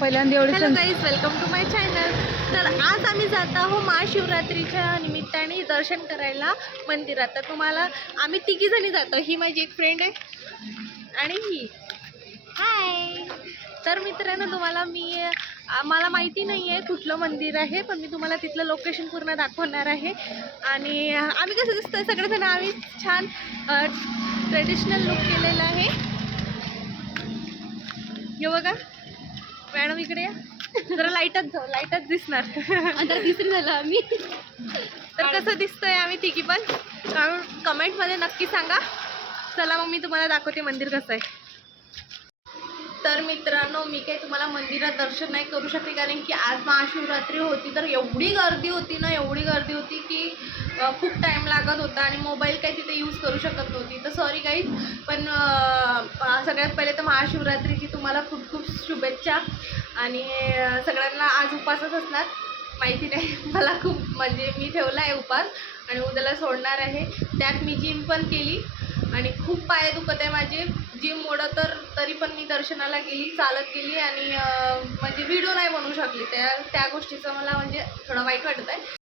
पहिल्यांदा एवढी hello guys, welcome to my channel. तर आज आम्ही जात आहोत महाशिवरात्रीच्या निमित्ताने दर्शन करायला मंदिरात. तर तुम्हाला आम्ही तिघी जणी जातो. ही माझी एक फ्रेंड आहे आणि ही हाय. तर मित्रांनो, तुम्हाला मला माहिती नाही आहे कुठलं मंदिर आहे, पण मी तुम्हाला तिथलं लोकेशन पूर्ण दाखवणार आहे. आणि आम्ही कसं दिसतोय सगळेजण, आम्ही छान ट्रेडिशनल लुक केलेला आहे. हे बघा मॅडम, इकडे या. जरा लाईटात जाऊ, लाईटात दिसणार. आता तिसरी झालं आम्ही. तर कसं दिसतोय आम्ही तिघी पण कमेंटमध्ये नक्की सांगा. चला मग मी तुम्हाला दाखवते मंदिर कसं आहे. तर मित्रांनो, मी काही तुम्हाला मंदिरात दर्शन नाही करू शकते, कारण की आज महाशिवरात्री होती. तर एवढी गर्दी होती ना, एवढी गर्दी होती की खूप टाईम लागत होता आणि मोबाईल काही तिथे यूज करू शकत नव्हती. तर सॉरी गाईज, पण सगळ्यात पहिले तर महाशिवरात्रीची तुम्हाला खूप खूप शुभेच्छा. आणि सगळ्यांना आज उपासच असणार, माहिती नाही मला. खूप म्हणजे मी ठेवला आहे उपास आणि उद्याला सोडणार आहे. त्यात मी जिम पण केली आणि खूप पाय दुखत आहे माझे. जिम मोडं तर तरी पण मी दर्शनाला गेली, चालत गेली आणि म्हणजे व्हिडिओ नाही बनवू शकली. त्या गोष्टीचं मला म्हणजे थोडं वाईट वाटत आहे.